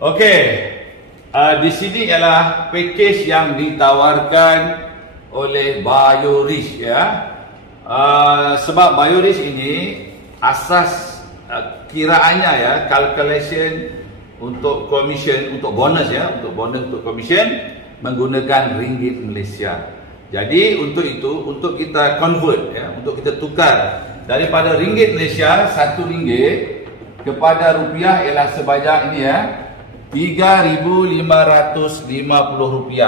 Okey, di sini ialah pakej yang ditawarkan oleh Biorisk ya. Sebab Biorisk ini asas kiraannya ya, calculation untuk commission, untuk bonus ya, untuk commission menggunakan ringgit Malaysia. Jadi untuk itu, untuk kita convert ya, untuk kita tukar daripada ringgit Malaysia RM1 kepada rupiah ialah sebanyak ini ya, RM3,550.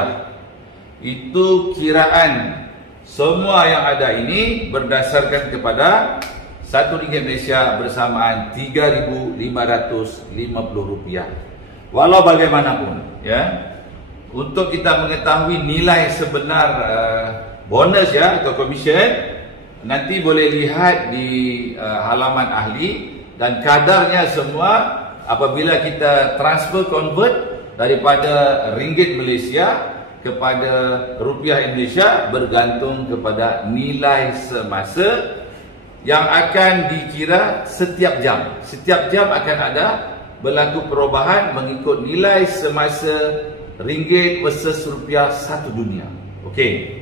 Itu kiraan semua yang ada ini berdasarkan kepada RM1 Malaysia bersamaan RM3,550. Walau bagaimanapun ya, untuk kita mengetahui nilai sebenar bonus ya atau commission, nanti boleh lihat di halaman ahli, dan kadarnya semua apabila kita transfer convert daripada ringgit Malaysia kepada rupiah Indonesia bergantung kepada nilai semasa yang akan dikira setiap jam. Setiap jam akan ada berlaku perubahan mengikut nilai semasa ringgit versus rupiah satu dunia. Okey.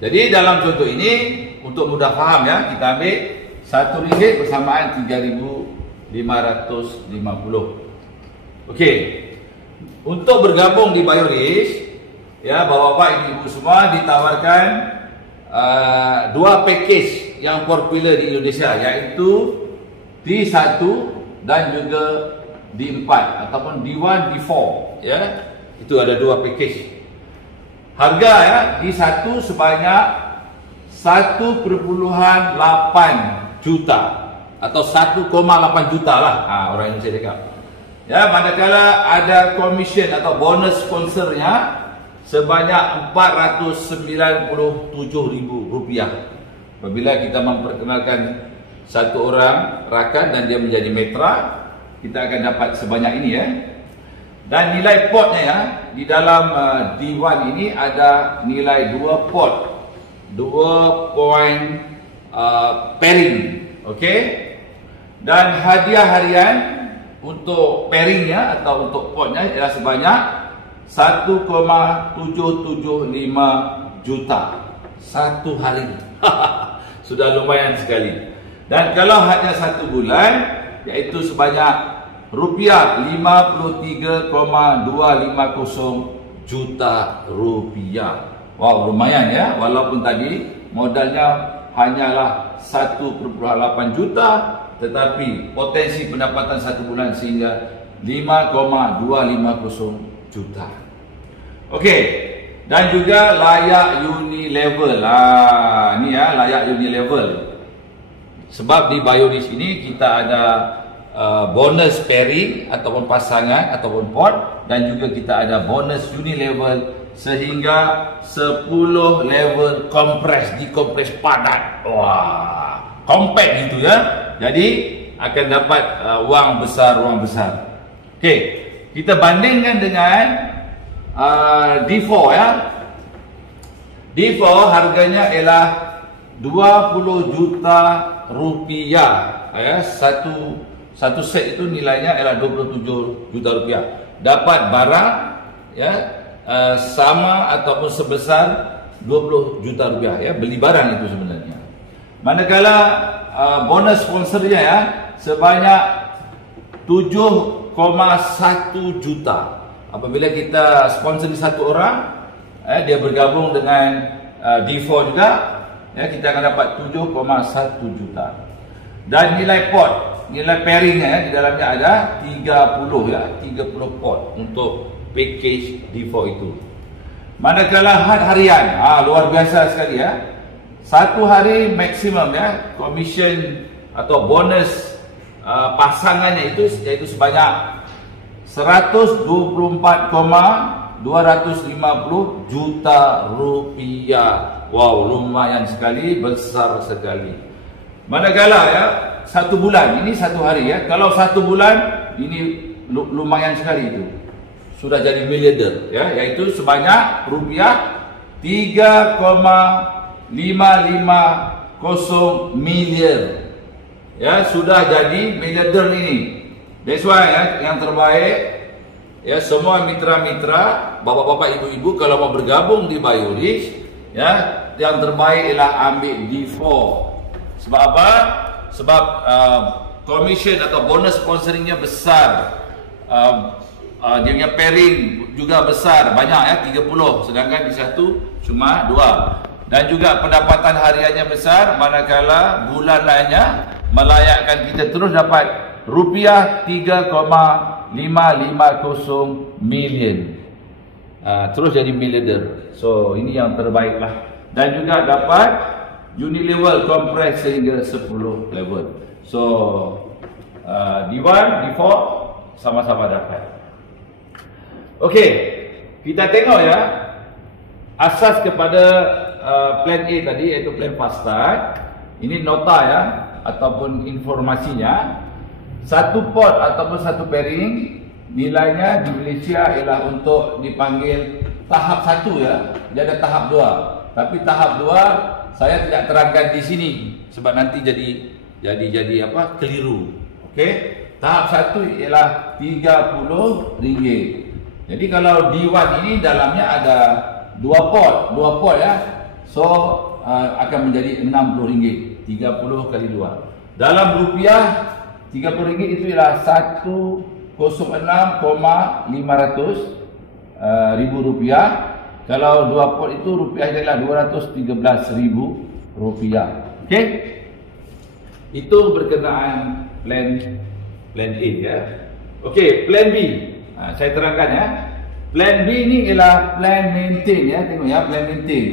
Jadi dalam contoh ini, untuk mudah faham ya, kita ambil RM1 bersamaan RM3,550. Okey. Untuk bergabung di Biorisk ya, bapak-bapak, ibu-ibu semua ditawarkan dua pakej yang popular di Indonesia, iaitu D1 dan juga D4 ataupun D1, D4 ya. Itu ada dua pakej. Harga ya, D1 sebanyak 1,8 juta atau 1,8 juta lah orang Indonesia cakap. Ya, manakala ada commission atau bonus sponsornya sebanyak RM497,000. Apabila kita memperkenalkan satu orang rakan dan dia menjadi mitra, kita akan dapat sebanyak ini ya. Dan nilai potnya ya, di dalam D1 ini ada nilai 2 pot, 2 point pairing. Okey. Dan hadiah harian untuk pairingnya atau untuk potnya ialah sebanyak 1,775 juta satu hari. Sudah lumayan sekali. Dan kalau hanya satu bulan, iaitu sebanyak rupiah 53,250 juta rupiah. Wow, lumayan ya. Walaupun tadi modalnya hanyalah 1,8 juta, tetapi potensi pendapatan satu bulan sehingga 5,250 juta. Okey. Dan juga layak Unilevel. Ni ya, layak Unilevel. Sebab di Biorisk ini kita ada bonus pairing ataupun pasangan ataupun pot, dan juga kita ada bonus Unilevel sehingga 10 level dikompres padat. Wah, compact gitu ya. Jadi akan dapat wang besar. Okey, kita bandingkan dengan D4 ya. D4 harganya ialah 20 juta rupiah ya. Satu set itu nilainya ialah 27 juta rupiah. Dapat barang ya sama ataupun sebesar 20 juta rupiah ya, beli barang itu sebenarnya. Manakala bonus sponsornya ya sebanyak 7,1 juta. Apabila kita sponsor satu orang, dia bergabung dengan D4 juga, ya, kita akan dapat 7,1 juta. Dan nilai pot, nilai pairingnya ya, di dalamnya ada 30 ya, 30 pot untuk package D4 itu. Manakala had harian, luar biasa sekali ya. Satu hari maksimum ya, commission atau bonus pasangannya itu yaitu sebanyak 124,250 juta rupiah. Wow, lumayan sekali, besar sekali. Manakala ya, satu bulan, ini satu hari ya. Kalau satu bulan, ini lumayan sekali itu. Sudah jadi miliarder ya, yaitu sebanyak rupiah 3,550 miliar. Ya, sudah jadi miliarder ini. That's why ya, yang terbaik ya, semua mitra-mitra, bapak-bapak, ibu-ibu kalau mau bergabung di BioRich ya, yang terbaik ialah ambil D4. Sebab apa? Sebab commission atau bonus sponsoringnya besar. Dia punya pairing juga besar, banyak ya, 30, sedangkan di satu cuma 2. Dan juga pendapatan hariannya besar, manakala bulan lainnya melayakkan kita terus dapat rupiah 3,550 million. Terus jadi miliarder. So ini yang terbaik lah. Dan juga dapat unit level compress sehingga 10 level. So D1, D4 sama-sama dapat. Okey, kita tengok ya, asas kepada plan A tadi, iaitu plan fast start. Ini nota ya, ataupun informasinya. Satu port ataupun satu pairing, nilainya di Malaysia ialah untuk dipanggil tahap 1 ya. Dia ada tahap 2. Tapi tahap 2 saya tidak terangkan di sini sebab nanti jadi apa? Keliru. Okey. Tahap 1 ialah RM30. Jadi kalau D1 ini dalamnya ada 2 port ya. So akan menjadi RM60. 30 kali 2. Dalam rupiah RM30 itu ialah 106,500 ribu rupiah. Kalau 2 port itu rupiah adalah 213,000 rupiah. Okey. Itu berkenaan plan A ya. Okey, plan B. Saya terangkan ya. Plan B ni ialah plan maintain ya. Tengok ya, plan maintain.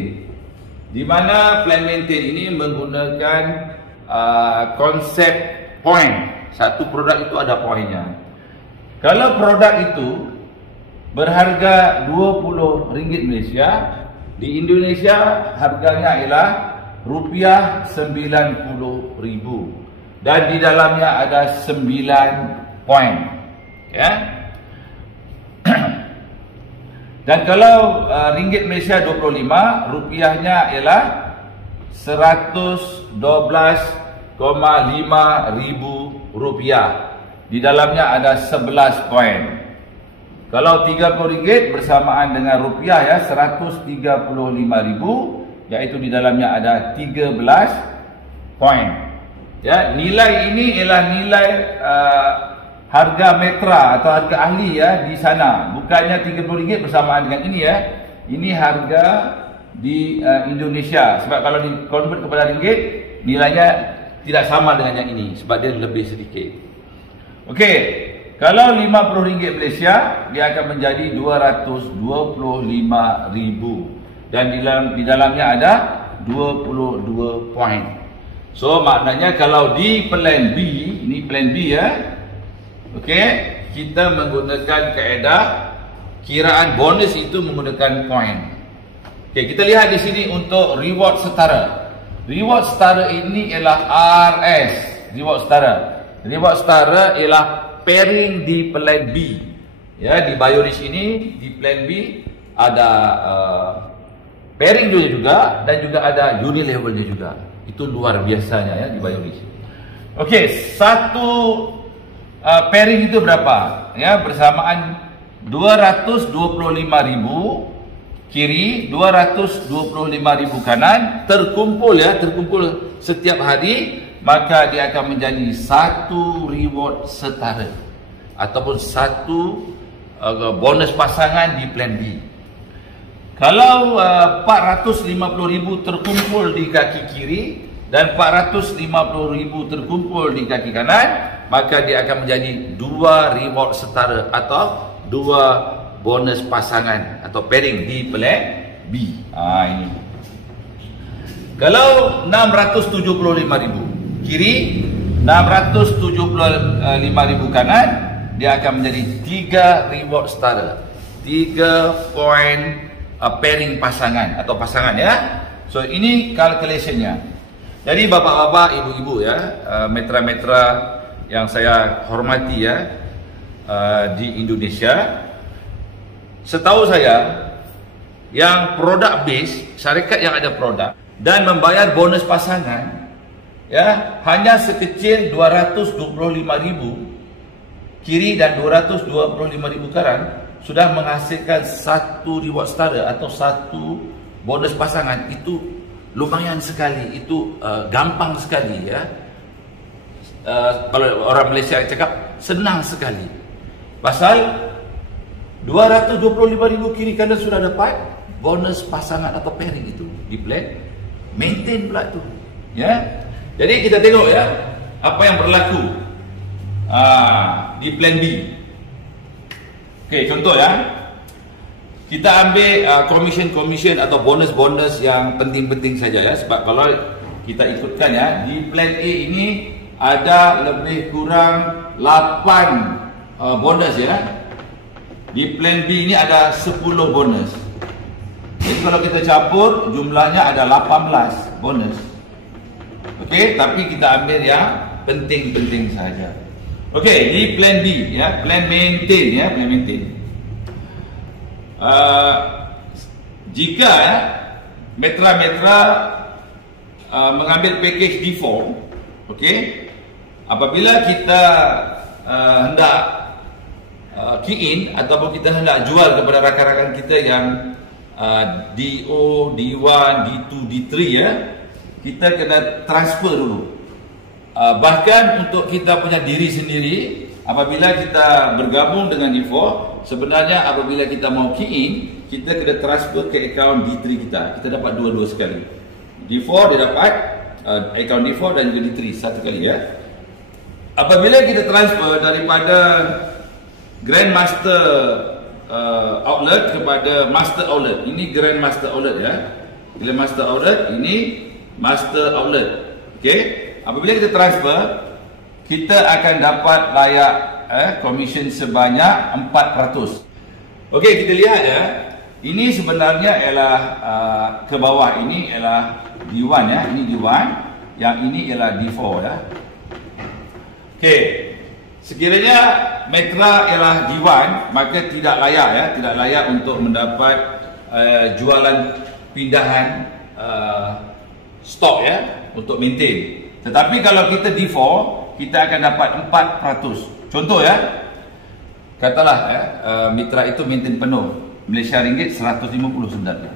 Di mana plan maintain ini menggunakan konsep point. Satu produk itu ada poinnya. Kalau produk itu berharga RM20 Malaysia, di Indonesia harganya ialah rupiah 90,000 dan di dalamnya ada 9 poin. Ya. Dan kalau ringgit Malaysia 25, rupiahnya ialah 112,500 rupiah. Di dalamnya ada 11 poin. Kalau RM30 bersamaan dengan rupiah ya 135,000, iaitu di dalamnya ada 13 poin. Ya, nilai ini ialah nilai harga metra atau harga ahli ya di sana. Bukannya RM30 bersamaan dengan ini ya. Ini harga di Indonesia. Sebab kalau di-convert kepada ringgit, nilainya tidak sama dengan yang ini sebab dia lebih sedikit. Okey, kalau RM50 Malaysia, dia akan menjadi 225,000 dan di dalamnya ada 22 poin. So maknanya kalau di plan B, ini plan B ya. Okey, kita menggunakan kaedah kiraan bonus itu menggunakan poin. Okey, kita lihat di sini untuk reward setara. Reward setara ini ialah RS, reward setara. Reward setara ialah pairing di plan B. Ya, di BioRich ini di plan B ada pairing juga dan juga ada unit levelnya juga. Itu luar biasanya ya di BioRich. Okey, satu pairing itu berapa? Ya, bersamaan 225,000 kiri, 225,000 kanan, terkumpul setiap hari, maka dia akan menjadi satu reward setara ataupun satu bonus pasangan di plan B. Kalau 450,000 terkumpul di kaki kiri dan 450,000 terkumpul di kaki kanan, maka dia akan menjadi dua reward setara atau dua bonus pasangan atau pairing di plan B. Ini. Kalau 675,000 kiri, 675,000 kanan, dia akan menjadi 3 reward setara. 3 poin pairing pasangan atau pasangan ya. So ini calculationnya. Jadi bapak-bapak, ibu-ibu ya, metra-metra yang saya hormati ya, di Indonesia, setahu saya yang produk base, syarikat yang ada produk dan membayar bonus pasangan ya hanya sekecil 225,000 kiri dan 225,000 karan sudah menghasilkan satu reward setara atau satu bonus pasangan. Itu lumayan sekali, itu gampang sekali ya. Kalau orang Malaysia cakap senang sekali. Pasal 225,000 kiri kanan sudah dapat bonus pasangan atau pairing itu di plan, maintain pula tu ya. Jadi kita tengok ya apa yang berlaku di plan B. Okey, contoh ya, kita ambil commission atau bonus yang penting-penting saja ya. Sebab kalau kita ikutkan ya, di plan A ini ada lebih kurang 8 bonus ya. Di plan B ini ada 10 bonus. Jadi kalau kita campur jumlahnya ada 18 bonus. Okey, tapi kita ambil yang penting-penting saja. Okey, di plan B ya, plan maintain ya, plan maintain. Jika ya, Metra mengambil package D4, okey, apabila kita hendak key in ataupun kita hendak jual kepada rakan-rakan kita yang DO, D1, D2, D3 ya, kita kena transfer dulu. Bahkan untuk kita punya diri sendiri, apabila kita bergabung dengan D4, sebenarnya apabila kita mau key in, kita kena transfer ke akaun D3 kita. Kita dapat dua-dua sekali. D4 dia dapat akaun D4 dan juga D3 satu kali ya. Apabila kita transfer daripada Grandmaster outlet kepada Master outlet, ini Grandmaster outlet ya. Grandmaster outlet, ini Master outlet. Okey, apabila kita transfer, kita akan dapat layak komisen sebanyak 4%. Okey, kita lihat ya. Ini sebenarnya ialah ke bawah ini ialah D1 ya, ini D1, yang ini ialah D4 ya. Okey, sekiranya Metra ialah D1, maka tidak layak ya, tidak layak untuk mendapat jualan pindahan stok ya, untuk maintain. Tetapi kalau kita D4, kita akan dapat 4%. Contoh ya, katalah ya, Mitra itu maintain penuh Malaysia ringgit 150 sebenarnya,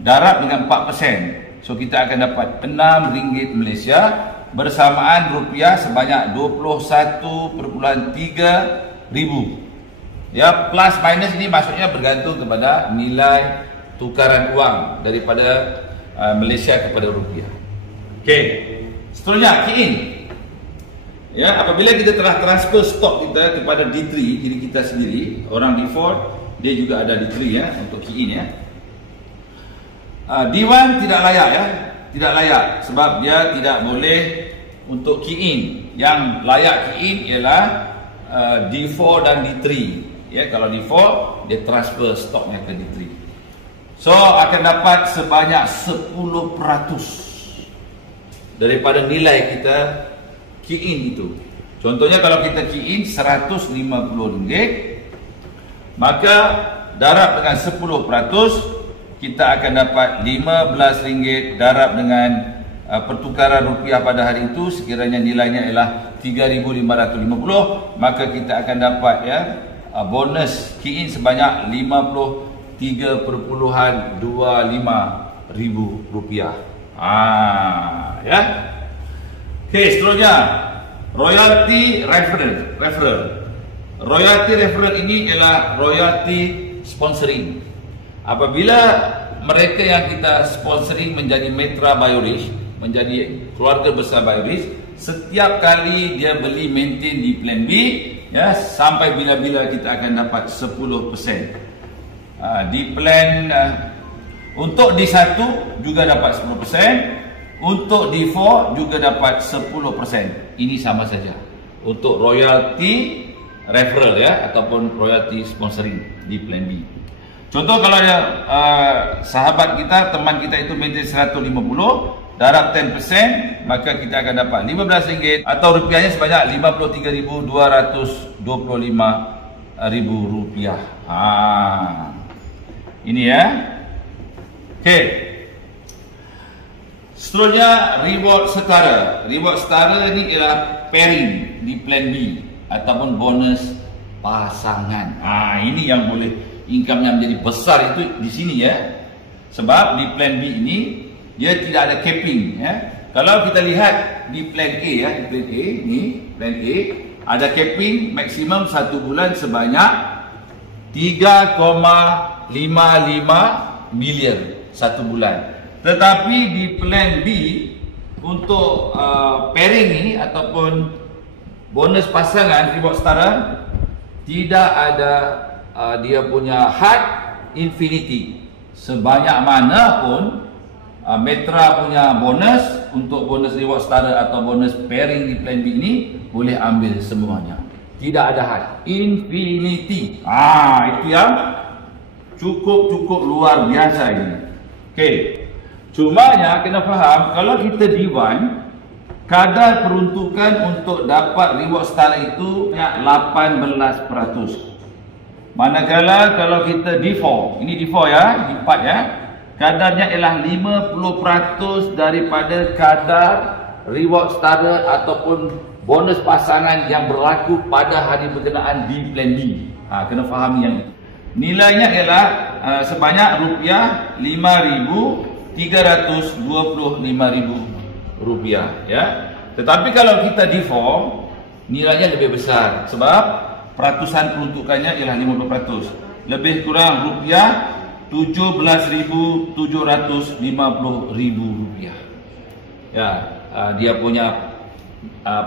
darab dengan 4%, so kita akan dapat 6 ringgit Malaysia bersamaan rupiah sebanyak 21.3 ribu ya. Plus minus ini maksudnya bergantung kepada nilai tukaran uang daripada Malaysia kepada rupiah. Okey, seterusnya key in ya. Apabila kita telah transfer stok kita kepada D3, diri kita sendiri, orang D4 dia juga ada D3 ya untuk key in ya. D1 tidak layak ya, tidak layak sebab dia tidak boleh untuk key in. Yang layak key in ialah D4 dan D3 ya. Kalau D4 dia transfer stoknya ke D3, so akan dapat sebanyak 10% daripada nilai kita key in itu. Contohnya kalau kita key in RM150, maka darab dengan 10%, kita akan dapat RM15 darab dengan pertukaran rupiah pada hari itu, sekiranya nilainya ialah 3,550, maka kita akan dapat ya bonus key in sebanyak RM53.25 ribu rupiah. Ya. Okey, seterusnya royalty referral. Royalty referral ini ialah royalty sponsoring. Apabila mereka yang kita sponsoring menjadi Metra Biorich, menjadi keluarga besar Biorich, setiap kali dia beli maintain di plan B ya, sampai bila-bila kita akan dapat 10%. Di plan untuk D1 juga dapat 10%, untuk D4 juga dapat 10%. Ini sama saja untuk royalty referral ya, ataupun royalty sponsoring di plan B. Contoh kalau ada sahabat kita, teman kita itu maintain 150, darab 10%, maka kita akan dapat RM15 atau rupiahnya sebanyak RM53,225 ini ya. Okey, seterusnya reward setara. Reward setara ini ialah pairing di plan B ataupun bonus pasangan. Ini yang boleh income-nya menjadi besar itu di sini ya. Sebab di plan B ini dia tidak ada capping ya. Kalau kita lihat di plan A ya, di plan A ni, plan A ada capping maksimum 1 bulan sebanyak 3,55 miliar 1 bulan. Tetapi di plan B untuk pairing ni ataupun bonus pasangan reward setara tidak ada dia punya hard infinity. Sebanyak mana pun Metra punya bonus untuk bonus reward setara atau bonus pairing di plan B ini boleh ambil semuanya. Tidak ada had, infinity. Itu yang cukup luar biasa ini. Okey. Cumanya kena faham kalau kita D1 kadar peruntukan untuk dapat reward setara itu 18%. Manakala kalau kita D4, ini D4 ya, D4 ya. Kadarnya ialah 50% daripada kadar reward setara ataupun bonus pasangan yang berlaku pada hari berkenaan di plan B. Kena fahami yang itu. Nilainya ialah sebanyak rupiah 5,325,000 rupiah ya. Tetapi kalau kita D4 nilainya lebih besar sebab peratusan peruntukannya ialah 50%. Lebih kurang rupiah 17,750,000 rupiah. Ya, dia punya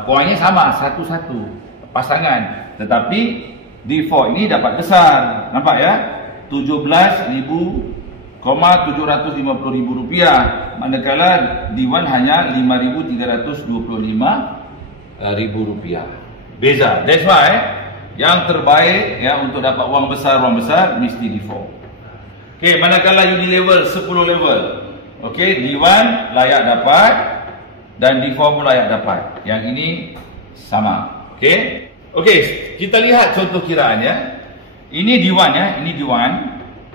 poinnya sama satu-satu pasangan, tetapi D4 ini dapat besar. Nampak ya? 17,750,000 rupiah, manakala D1 hanya 5,325,000 rupiah. Beza. That's why yang terbaik ya untuk dapat wang besar mesti D4. Okey, manakala Unilevel 10 level. Okey, D1 layak dapat dan D4 pun layak dapat. Yang ini sama. Okey. Okey, kita lihat contoh kiraan ya. Ini D1 ya, ini D1.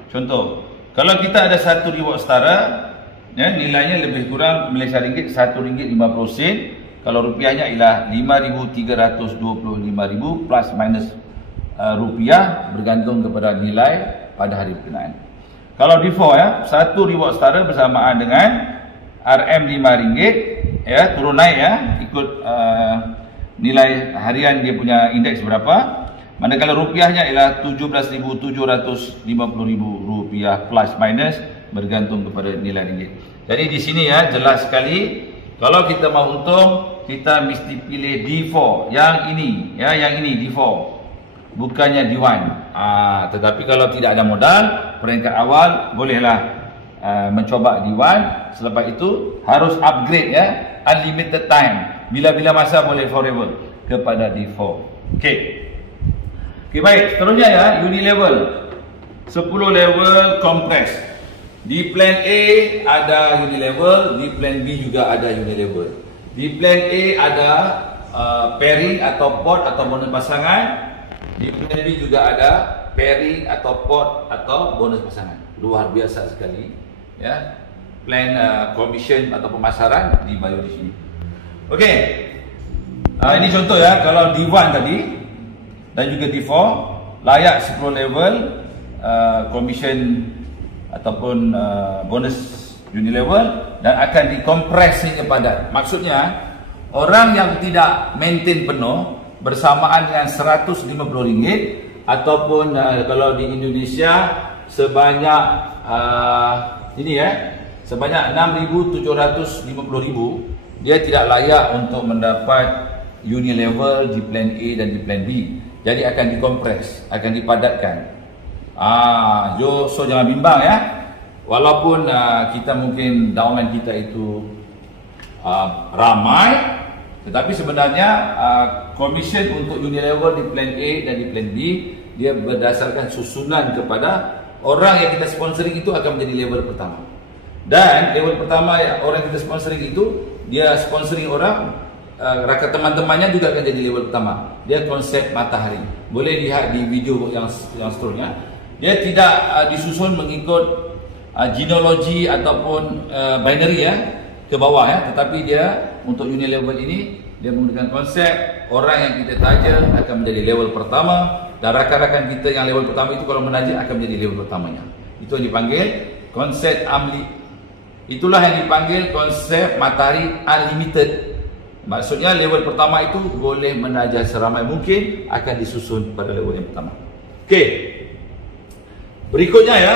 Contoh, kalau kita ada satu reward setara ya, nilainya lebih kurang Malaysia ringgit RM1.50. Kalau rupiahnya ialah 5,325,000 plus minus rupiah bergantung kepada nilai pada hari berkenaan. Kalau D4 ya, satu reward setara bersamaan dengan RM5 ya, turun naik ya, ikut nilai harian dia punya indeks berapa. Manakala rupiahnya ialah 17,750,000 rupiah plus minus bergantung kepada nilai ringgit. Jadi di sini ya jelas sekali kalau kita mahu untung kita mesti pilih D4 yang ini ya, yang ini D4. Bukannya D1. Tetapi kalau tidak ada modal, peringkat awal bolehlah mencoba D1. Selepas itu harus upgrade ya, unlimited time. Bila-bila masa boleh forever kepada D4. Okey. Okey baik, seterusnya ya, Unilevel. 10 level compress. Di plan A ada Unilevel, di plan B juga ada Unilevel. Di plan A ada pairing atau pot atau bonus pasangan. Di plan B juga ada pairing atau pot atau bonus pasangan. Luar biasa sekali ya. Plan commission atau pemasaran di bio di sini. Okey. Ini contoh ya, kalau D1 tadi dan juga D4 layak 10 level commission ataupun bonus Unilevel dan akan dikompres hingga padat. Maksudnya orang yang tidak maintain penuh bersamaan dengan RM150 ataupun kalau di Indonesia sebanyak ini ya, sebanyak 6,750,000, dia tidak layak untuk mendapat Unilevel di plan A dan di plan B. Jadi akan dikompres, akan dipadatkan. So jangan bimbang ya. Walaupun kita mungkin daunan kita itu ramai, tetapi sebenarnya komisen untuk Unilevel di plan A dan di plan B dia berdasarkan susunan kepada orang yang kita sponsoring itu akan menjadi level pertama. Dan level pertama orang yang kita sponsoring itu dia sponsoring orang, rakan teman-temannya juga akan jadi level pertama. Dia konsep matahari. Boleh lihat di video yang seterusnya. Dia tidak disusun mengikut genealogi ataupun binary ya ke bawah ya, tetapi dia untuk Unilevel ini dia menggunakan konsep orang yang kita taja akan menjadi level pertama, dan rakan-rakan kita yang level pertama itu kalau menajak akan menjadi level pertamanya. Itu yang dipanggil konsep AMLI. Itulah yang dipanggil konsep matahari unlimited. Maksudnya level pertama itu boleh menajak seramai mungkin, akan disusun pada level yang pertama. Okey. Berikutnya ya,